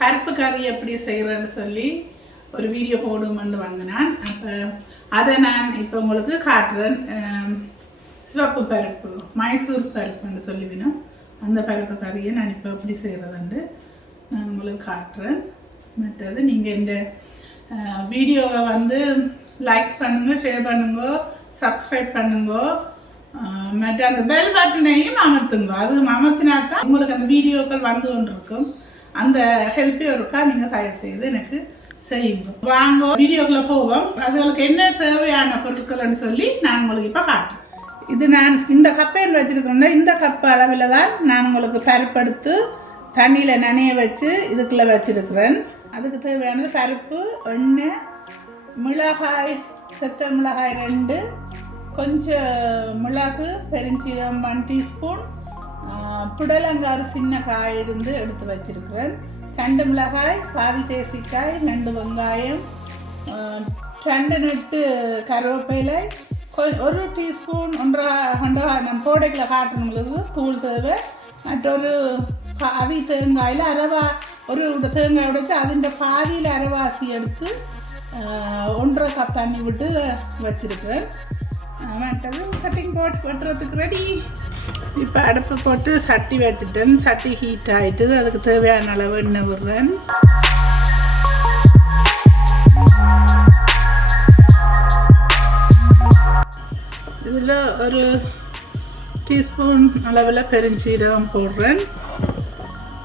பருப்பு கறி எப்படி செய்கிறேன்னு சொல்லி ஒரு வீடியோ போடுமென்னு வாங்கினான். அப்போ அதை நான் இப்போ உங்களுக்கு காட்டுறேன். சிவப்பு பருப்பு மைசூர் பருப்புன்னு சொல்லிவினோம். அந்த பருப்பு கறியை நான் இப்போ எப்படி செய்கிறதுன்னு நான் உங்களுக்கு காட்டுறேன். மற்றது நீங்கள் இந்த வீடியோவை வந்து லைக்ஸ் பண்ணுங்க, ஷேர் பண்ணுங்க, சப்ஸ்கிரைப் பண்ணுங்க, மற்ற அந்த பெல் பட்டனையும் அமர்த்துங்க. அது அமர்த்தினாக்கா உங்களுக்கு அந்த வீடியோக்கள் வந்து கொண்டு இருக்கும். அந்த ஹெல்ப்பே இருக்கா நீங்கள் தயவு செய்து எனக்கு செய்யுங்க. வாங்க வீடியோக்குள்ள போவோம். அதுகளுக்கு என்ன தேவையான பொருட்கள்னு சொல்லி நான் உங்களுக்கு இப்போ காட்டுறேன். இது நான் இந்த கப்பையில் வச்சுருக்கேன்னா இந்த கப் அளவில் தான் நான் உங்களுக்கு பருப்படுத்து தண்ணியில் நனைய வச்சு இதுக்குள்ளே வச்சுருக்கிறேன். அதுக்கு தேவையானது பருப்பு, எண்ணெய், மிளகாய், செத்த மிளகாய் 2, கொஞ்சம் மிளகு, பெருஞ்சீரகம் 1 டீஸ்பூன், புடலங்காறு சின்ன காய் இருந்து எடுத்து வச்சிருக்கிறேன், 2 மிளகாய், பாதி தேசிக்காய், 2 வெங்காயம், 2 நெட்டு கருவேப்பிலை, 1 டீஸ்பூன் 1.5 நான் கோடைக்கில் காட்டணுங்களுக்கு தூள் தேவை, மற்றொரு பாதி தேங்காயில் ஒரு தேங்காய் உடைச்சி அதில் பாதியில் அரைவாசி எடுத்து 1.5 கப் தண்ணி விட்டு வச்சிருக்கிறேன். மற்றது கட்டிங் போட்டு வெட்டுறதுக்கு ரெடி. இப்போ அடுப்பு போட்டு சட்டி வச்சுட்டேன். சட்டி ஹீட் ஆகிட்டு அதுக்கு தேவையான அளவு எண்ணெய் விடுறேன். இதில் ஒரு டீஸ்பூன் அளவில் பெருஞ்சீரகம் போடுறேன்.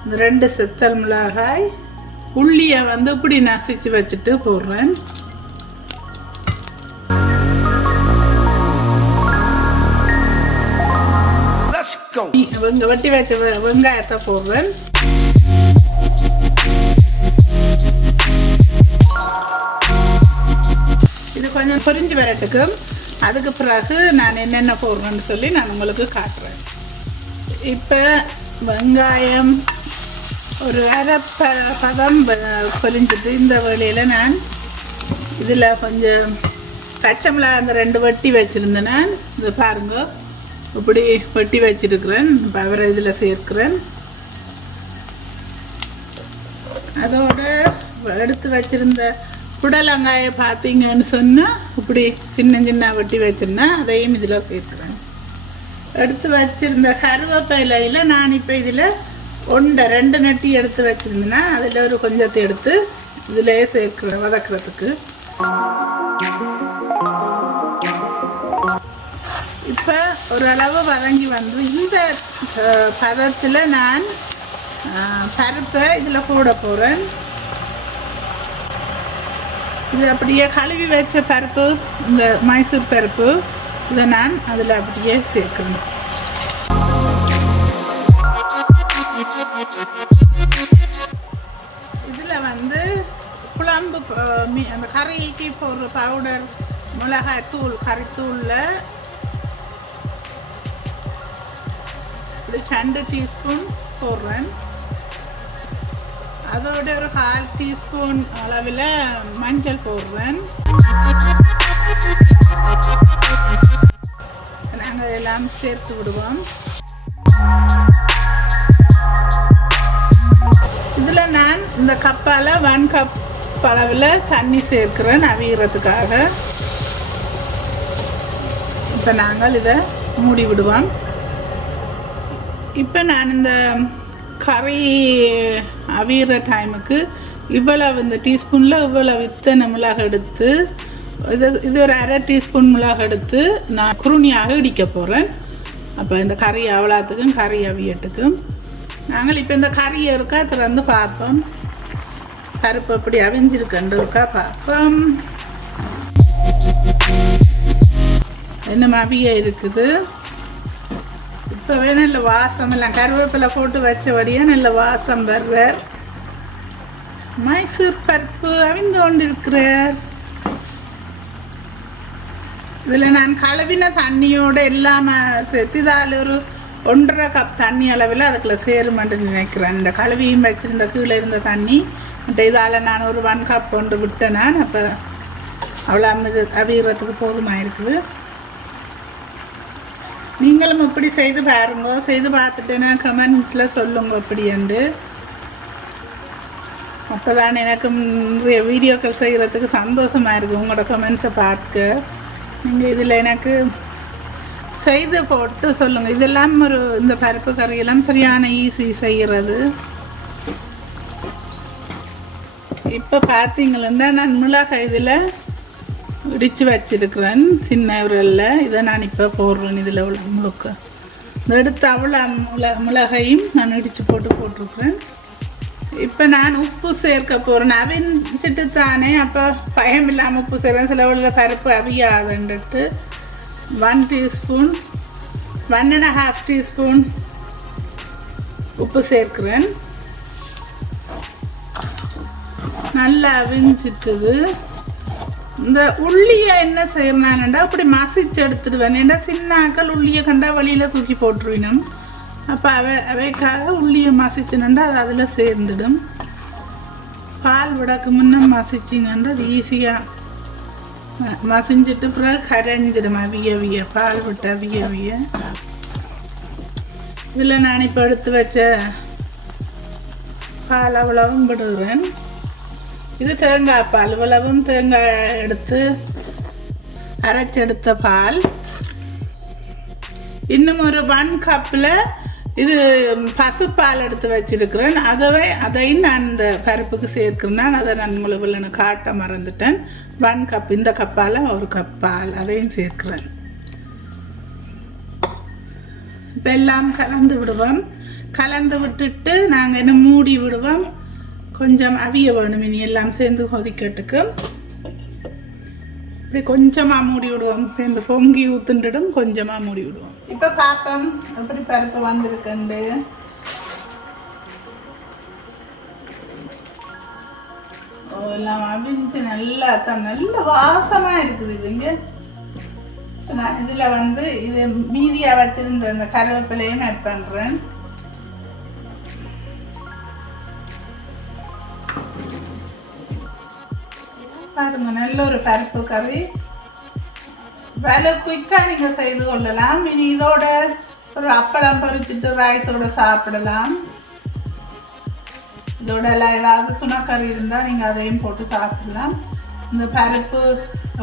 இந்த 2 செத்தல் மிளகாய், உள்ளியை வந்து இப்படி நசிச்சு வச்சுட்டு போடுறேன். வெட்டி வச்ச வெங்காயத்தை போடுறேன். இது கொஞ்சம் பொரிஞ்சு வரட்டுக்கு. அதுக்கு பிறகு நான் என்னென்ன போடுறேன்னு சொல்லி நான் உங்களுக்கு காட்டுறேன். இப்போ வெங்காயம் ஒரு அரை பதம் பொரிஞ்சுட்டு இந்த வேலையில் நான் இதில் கொஞ்சம் பச்சை மிளகாய் அந்த 2 வெட்டி வச்சுருந்தேன். நான் இது பாருங்க இப்படி வெட்டி வச்சிருக்கிறேன். இப்போ அவரை இதில் சேர்க்கிறேன். அதோட எடுத்து வச்சிருந்த புடலங்காயை பார்த்தீங்கன்னு சொன்னால் இப்படி சின்ன வெட்டி வச்சிருந்தேன். அதையும் இதில் சேர்க்கிறேன். எடுத்து வச்சிருந்த கருவேப்பிலையில் நான் இப்போ இதில் 2 நட்டி எடுத்து வச்சுருந்தேன்னா அதில் ஒரு கொஞ்சத்தை எடுத்து இதிலேயே சேர்க்கிறேன் வதக்கிறதுக்கு. இப்போ ஓரளவு வதங்கி வந்து இந்த பதத்தில் நான் பருப்பை இதில் போட போகிறேன். இது அப்படியே கழுவி வச்ச பருப்பு, இந்த மைசூர் பருப்பு, இதை நான் அதில் அப்படியே சேர்க்கிறேன். இதில் வந்து குழம்பு அந்த கறிக்கு போடுற பவுடர் மிளகாய் தூள், கறித்தூளில் 2 டீஸ்பூன் போடுறேன். அதோட ஒரு 1/2 டீஸ்பூன் அளவில் மஞ்சள் போடுறேன். நாங்கள் எல்லாம் சேர்த்து விடுவோம். இதில் நான் இந்த கப்பால் 1 கப் அளவில் தண்ணி சேர்க்கிறேன் அவியறதுக்காக. இப்போ நாங்கள் இதை மூடி விடுவோம். இப்போ நான் இந்த கறி அவிகிற டைமுக்கு இவ்வளவு இந்த டீஸ்பூனில் இவ்வளவு இத்தனை மிளகு எடுத்து இது ஒரு 1/2 டீஸ்பூன் மிளகு எடுத்து நான் குருணியாக இடிக்க போகிறேன். அப்போ இந்த கறி அவ்வளோத்துக்கும் கறி அவியட்டுக்கும் நாங்கள் இப்போ இந்த கறியை இருக்கா திறந்து பார்ப்போம். பருப்பு அப்படி அவிஞ்சிருக்கண்டு இருக்கா பார்ப்போம். என்ன அவிய இருக்குது. இப்போவே நல்ல வாசம் எல்லாம் கருவேப்பிலை போட்டு வச்சபடியாக நல்ல வாசம் வர்ற மைசூர் பருப்பு அவிந்து கொண்டிருக்கிறார். இதில் நான் கழுவின தண்ணியோடு எல்லாம் சேர்த்திதால் ஒரு 1.5 கப் தண்ணி அளவில் அதுக்குள்ள சேருமென்று நினைக்கிறேன். இந்த கழுவியும் வச்சுருந்த கீழே இருந்த தண்ணி இதால் நான் ஒரு 1 கப் கொண்டு விட்டேன். நான் அப்போ அவ்வளோ அவிகிறதுக்கு போதுமாக இருக்குது. நீங்களும் இப்படி செய்து பாருங்க. செய்து பார்த்துட்டேன்னா கமெண்ட்ஸில் சொல்லுங்க எப்படி என்று. அப்போ தான் எனக்கு நிறைய வீடியோக்கள் செய்கிறதுக்கு சந்தோஷமாக இருக்குது. உங்களோட கமெண்ட்ஸை பார்க்க நீங்கள் இதில் எனக்கு செய்து போட்டு சொல்லுங்கள். இதெல்லாம் இந்த பருப்பு கறியெல்லாம் சரியான ஈஸி செய்கிறது. இப்போ பார்த்தீங்களா நான் மிளகாய் இதில் இடித்து வச்சிருக்கிறேன் சின்ன உரலில். இதை நான் இப்போ போடுறேன். இதில் முழுக்க இந்த எடுத்து அவ்வளோ மிளகையும் நான் இடித்து போட்டிருக்கிறேன். இப்போ நான் உப்பு சேர்க்க போகிறேன். அவிஞ்சிட்டு தானே அப்போ பயம் இல்லாமல் உப்பு சேர்க்கிறேன். சில உள்ள பருப்பு அவியாதுன்ட்டு 1 டீஸ்பூன் 1.5 டீஸ்பூன் உப்பு சேர்க்கிறேன். நல்லா அவிஞ்சிட்டுது. இந்த உள்ளியை என்ன செய்யறான்டா அப்படி மசிச்சு எடுத்துடுவேன். ஏன்னா சின்னாக்கள் உள்ளியை கண்டா வழியில் தூக்கி போட்டுருவினும். அப்போ அவைக்காக உள்ளியை மசிச்சுனண்டா அது அதில் சேர்ந்துடும். பால் விடக்கு முன்னே மசிச்சிங்கண்டா அது ஈஸியாக மசிஞ்சிட்டு பிறகு கரைஞ்சிடும். அவிய பால் விட்டு அவிய இதில் நான் இப்போ எடுத்து வச்ச பால் அவ்வளவும் விடுகிறேன். இது தேங்காய் பால். இவ்வளவும் தேங்காய் எடுத்து அரைச்செடுத்த பால். இன்னும் ஒரு 1 கப்பில் இது பசுப்பால் எடுத்து வச்சிருக்கிறேன். அதையும் நான் இந்த பருப்புக்கு சேர்க்கிறேன். அதை நான் உங்களுக்கு காட்ட மறந்துட்டேன். 1 கப் இந்த கப்பால் 1 கப் பால் அதையும் சேர்க்கிறேன். இப்போ எல்லாம் கலந்து விடுவோம். கலந்து விட்டுட்டு நாங்கள் என்ன மூடி விடுவோம். கொஞ்சம் அவிய வேணும். இனி எல்லாம் சேர்ந்து கொதிக்கட்டுக்கு இப்படி கொஞ்சமாக மூடி விடுவோம். இப்போ இந்த பொங்கி ஊத்துண்டிடும் கொஞ்சமாக மூடி விடுவோம். இப்போ பார்ப்போம் எப்படி பருப்பு வந்திருக்குண்டு. எல்லாம் அவிஞ்சு நல்லா நல்ல வாசமாக இருக்குது. இதுங்க நான் இதில் இது மீதியாக வச்சிருந்த இந்த கருவேப்பிலையும் ஆட் பண்ணுறேன். பாருங்க நல்ல ஒரு பருப்பு கறி. வேலை குயிக்காக நீங்கள் செய்து கொள்ளலாம். இனி இதோட ஒரு அப்பளம் பொரிச்சிட்டு ரைஸோட சாப்பிடலாம். இதோட எல்லாம் ஏதாவது துணைக்கறி இருந்தால் நீங்கள் அதையும் போட்டு சாப்பிடலாம். இந்த பருப்பு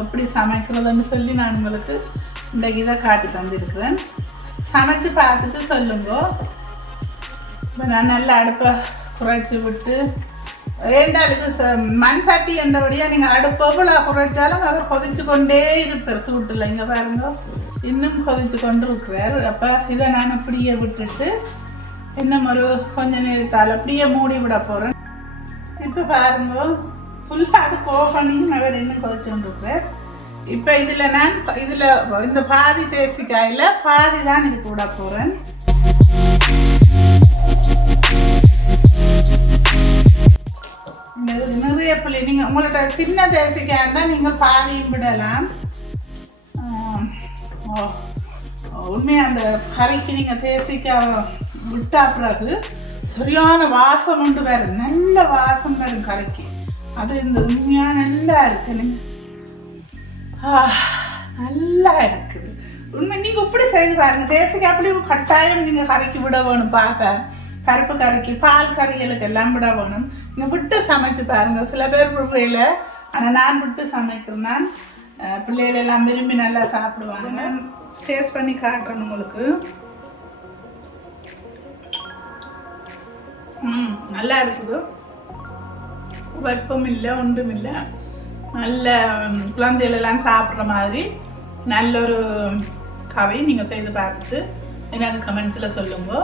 எப்படி சமைக்கிறதுன்னு சொல்லி நான் உங்களுக்கு இந்த இதை காட்டி தந்திருக்கிறேன். சமைச்சு பார்த்துட்டு சொல்லுங்க. இப்போ நான் நல்லா அடுப்பை குறைச்சி விட்டு ஏண்டால் இது மண் சட்டி என்றபடியாக நீங்கள் அடுப்பு எவ்வளோ குறைச்சாலும் அவர் கொதிச்சு கொண்டே இருப்பார் சூட்டில். இங்கே பாருங்க இன்னும் கொதிச்சு கொண்டு இருக்கிறார். அப்போ இதை நான் அப்படியே விட்டுட்டு இன்னும் ஒரு கொஞ்ச நேரத்தால் அப்படியே மூடி விட போகிறேன். இப்போ பாருங்க ஃபுல்லாக அடுப்பு பண்ணியும் அவர் இன்னும் கொதிச்சு கொண்டு இருக்கிறார். இப்போ இதில் நான் இந்த பாதி தேசிக்காயில் பாதி தான் இதுக்கு விட போகிறேன். நிறைய புளி நீங்கள் உங்களோட சின்ன தேசிக்காய் இருந்தால் நீங்கள் பாதியும் விடலாம். உண்மையாக அந்த கறிக்கு நீங்கள் தேசிக்காய் விட்டா பிறகு சரியான வாசம் கொண்டு வரும். நல்ல வாசம் வரும் கறிக்கு. அது இந்த உண்மையாக நல்லா இருக்குது. நல்லா இருக்குது உண்மை. நீங்கள் இப்படி செய்து பாருங்க. தேசிக்காய் அப்படி கட்டாயம் நீங்கள் கறிக்கு விட வேணும். பருப்பு கறிக்கு பால் கறிகளுக்கு எல்லாம் விட வேணும். நீங்கள் விட்டு சமைச்சு பாருங்கள். சில பேர் விடுறையில், ஆனால் நான் விட்டு சமைக்கிறேன். நான் பிள்ளைகள் எல்லாம் விரும்பி நல்லா சாப்பிடுவாங்க. நான் டேஸ்ட் பண்ணி காட்டுறேன் உங்களுக்கு. நல்லா இருக்குது. வெப்பம் இல்லை ஒன்றும் இல்லை. நல்ல குழந்தைகள் எல்லாம் சாப்பிட்ற மாதிரி நல்ல ஒரு கறி. நீங்கள் செய்து பார்த்துட்டு எனக்கு கமெண்ட்ஸில் சொல்லுங்க.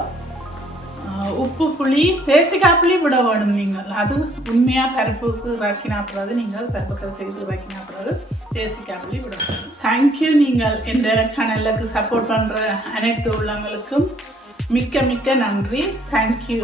உப்பு புளி தேசிக்காய் புளி விட வேணும். நீங்கள் அது உண்மையாக பருப்புக்கு இறக்கினாப்படாது. நீங்கள் பருப்புக்கரை செய்து இறக்கினாப்படாது தேசிக்காய் புளி விட வேணும். தேங்க்யூ. நீங்கள் எந்த சேனலுக்கு சப்போர்ட் பண்ணுற அனைத்து உள்ளவங்களுக்கும் மிக்க மிக்க நன்றி. தேங்க்யூ.